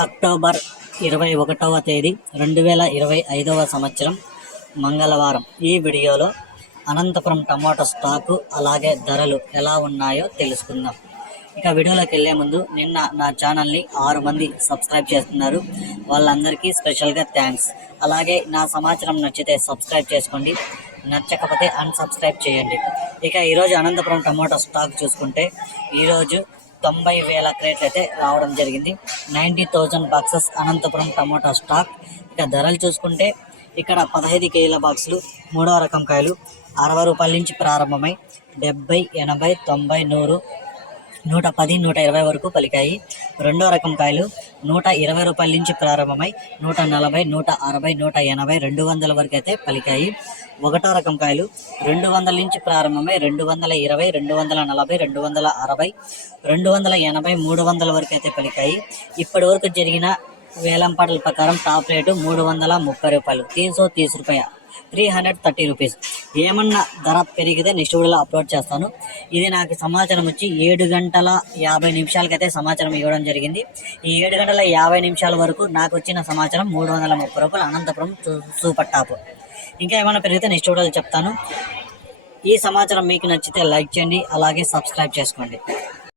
October ఇరవై ఒకటవ తేదీ రెండు వేల ఇరవై ఐదవ సంవత్సరం మంగళవారం. ఈ వీడియోలో అనంతపురం టమాటో స్టాకు అలాగే ధరలు ఎలా ఉన్నాయో తెలుసుకుందాం. ఇక వీడియోలోకి వెళ్ళే ముందు నిన్న నా ఛానల్ని ఆరు మంది సబ్స్క్రైబ్ చేస్తున్నారు. వాళ్ళందరికీ స్పెషల్గా థ్యాంక్స్. అలాగే నా సమాచారం నచ్చితే సబ్స్క్రైబ్ చేసుకోండి. నచ్చకపోతే అన్సబ్స్క్రైబ్ చేయండి. ఇక ఈరోజు అనంతపురం టమాటో స్టాక్ చూసుకుంటే ఈరోజు తొంభై వేల క్రేట్లు అయితే రావడం జరిగింది. Ninety thousand boxes Anantapuram tomato stock. ఇక ధరలు చూసుకుంటే ఇక్కడ పదహైదు కేజీల బాక్సులు మూడవ రకం కాయలు అరవై రూపాయల నుంచి ప్రారంభమై డెబ్బై ఎనభై తొంభై నూరు నూట పది నూట ఇరవై వరకు పలికాయి. రెండో రకం కాయలు నూట ఇరవై రూపాయల నుంచి ప్రారంభమై నూట నలభై నూట అరవై నూట ఎనభై రెండు వందల వరకు అయితే పలికాయి. ఒకటో రకం కాయలు రెండు వందల నుంచి ప్రారంభమై రెండు వందల ఇరవై రెండు వందల నలభై రెండు వందల అరవై రెండు వందల ఎనభై మూడు వందల వరకు అయితే పలికాయి. ఇప్పటి వరకు జరిగిన వేలంపాటల ప్రకారం టాప్ రేటు మూడు వందల ముప్పై రూపాయలు. తీసో తీసు రూపాయ. త్రీ హండ్రెడ్ థర్టీ రూపీస్ ఏమన్నా ధర పెరిగితే నెక్స్ట్ వీడియోలో అప్లోడ్ చేస్తాను. ఇది నాకు సమాచారం వచ్చి ఏడు గంటల యాభై నిమిషాలకైతే సమాచారం ఇవ్వడం జరిగింది. ఈ ఏడు గంటల యాభై నిమిషాల వరకు నాకు వచ్చిన సమాచారం మూడు వందల ముప్పై రూపాయలు అనంతపురం సూపర్ టాప్. ఇంకా ఏమైనా పెరిగితే నెక్స్ట్ వీడియోలో చెప్తాను. ఈ సమాచారం మీకు నచ్చితే లైక్ చేయండి అలాగే సబ్స్క్రైబ్ చేసుకోండి.